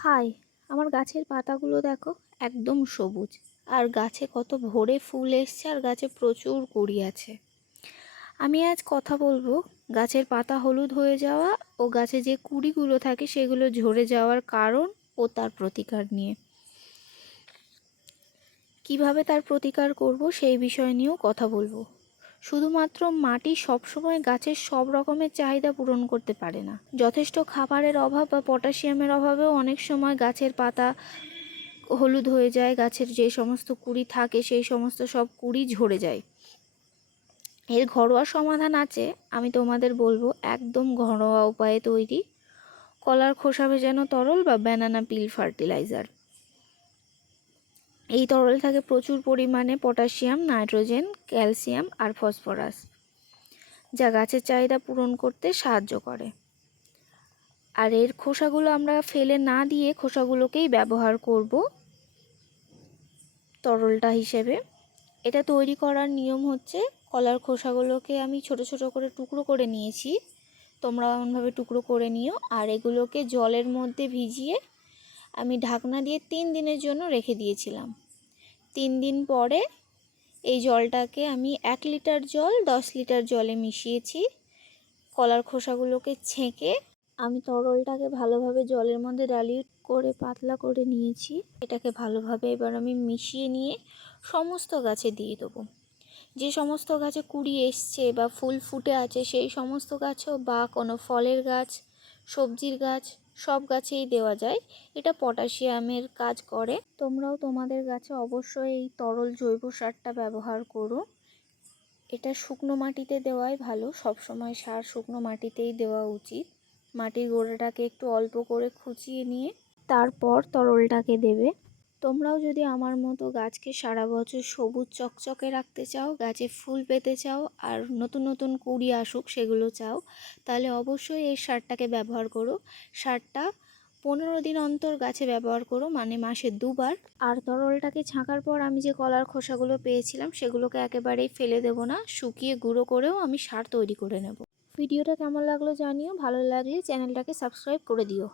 High আমার গাছের পাতাগুলো দেখো একদম সবুজ। আর গাছে কত ভোরে ফুল এসছে আর গাছে প্রচুর কুড়ি আছে। আমি আজ কথা বলব গাছের পাতা হলুদ হয়ে যাওয়া ও গাছে যে কুড়িগুলো থাকে সেগুলো ঝরে যাওয়ার কারণ ও তার প্রতিকার নিয়ে। কীভাবে তার প্রতিকার করব সেই বিষয় নিয়েও কথা বলব। শুধুমাত্র মাটি সবসময় গাছের সব রকমের চাহিদা পূরণ করতে পারে না। যথেষ্ট খাবারের অভাব বা পটাশিয়ামের অভাবেও অনেক সময় গাছের পাতা হলুদ হয়ে যায়, গাছের যে সমস্ত কুড়ি থাকে সেই সমস্ত সব কুড়ি ঝরে যায়। এর ঘরোয়া সমাধান আছে, আমি তোমাদের বলব, একদম ঘরোয়া উপায়ে তৈরি। কলার খোসা ভেজানো তরল বা ব্যানানা পিল ফার্টিলাইজার এই তরল থাকে প্রচুর পরিমাণে পটাশিয়াম, নাইট্রোজেন, ক্যালসিয়াম আর ফসফরাস, যা গাছের চাহিদা পূরণ করতে সাহায্য করে। আর এর খোসাগুলো আমরা ফেলে না দিয়ে খোসাগুলোকেই ব্যবহার করব তরলটা হিসেবে। এটা তৈরি করার নিয়ম হচ্ছে কলার খোসাগুলোকে আমি ছোট ছোট করে টুকরো করে নিয়েছি। তোমরা এমনভাবে টুকরো করে নিও আর এগুলোকে জলের মধ্যে ভিজিয়ে আমি ঢাকনা দিয়ে তিন দিনের জন্য রেখে দিয়েছিলাম। তিন দিন পরে এই জলটাকে আমি এক লিটার জল, দশ লিটার জলে মিশিয়েছি। কলার খোসাগুলোকে ছেঁকে আমি তরলটাকে ভালোভাবে জলের মধ্যে ডালিউট করে, পাতলা করে নিয়েছি। এটাকে ভালোভাবে এবার আমি মিশিয়ে নিয়ে সমস্ত গাছে দিয়ে দেবো। যে সমস্ত গাছে কুড়ি এসছে বা ফুল ফুটে আছে, সেই সমস্ত গাছও বা কোনো ফলের গাছ, সবজির গাছ সব গাছেই দেওয়া যায়। এটা পটাশিয়ামের কাজ করে। তোমরাও তোমাদের গাছে অবশ্যই এই তরল জৈব সারটা ব্যবহার করো। এটা শুকনো মাটিতে দেওয়াই ভালো। সব সময় সার শুকনো মাটিতেই দেওয়া উচিত। মাটির গোড়াটাকে একটু অল্প করে খুঁচিয়ে নিয়ে তারপর তরলটাকে দেবে। তোমরাও যদি আমার মতো গাছকে সারা বছর সবুজ চকচকে রাখতে চাও, গাছে ফুল পেতে চাও আর নতুন নতুন কুড়ি আসুক সেগুলো চাও, তাহলে অবশ্যই এই সারটাকে ব্যবহার করো। সারটা পনেরো দিন অন্তর গাছে ব্যবহার করো মানে মাসে দুবার। আর তরলটাকে ছাঁকার পর আমি যে কলার খোসাগুলো পেয়েছিলাম, সেগুলোকে একেবারেই ফেলে দেব না, শুকিয়ে গুঁড়ো করেও আমি সার তৈরি করে নেব। ভিডিওটা কেমন লাগল জানিও, ভালো লাগলে চ্যানেলটাকে সাবস্ক্রাইব করে দিও।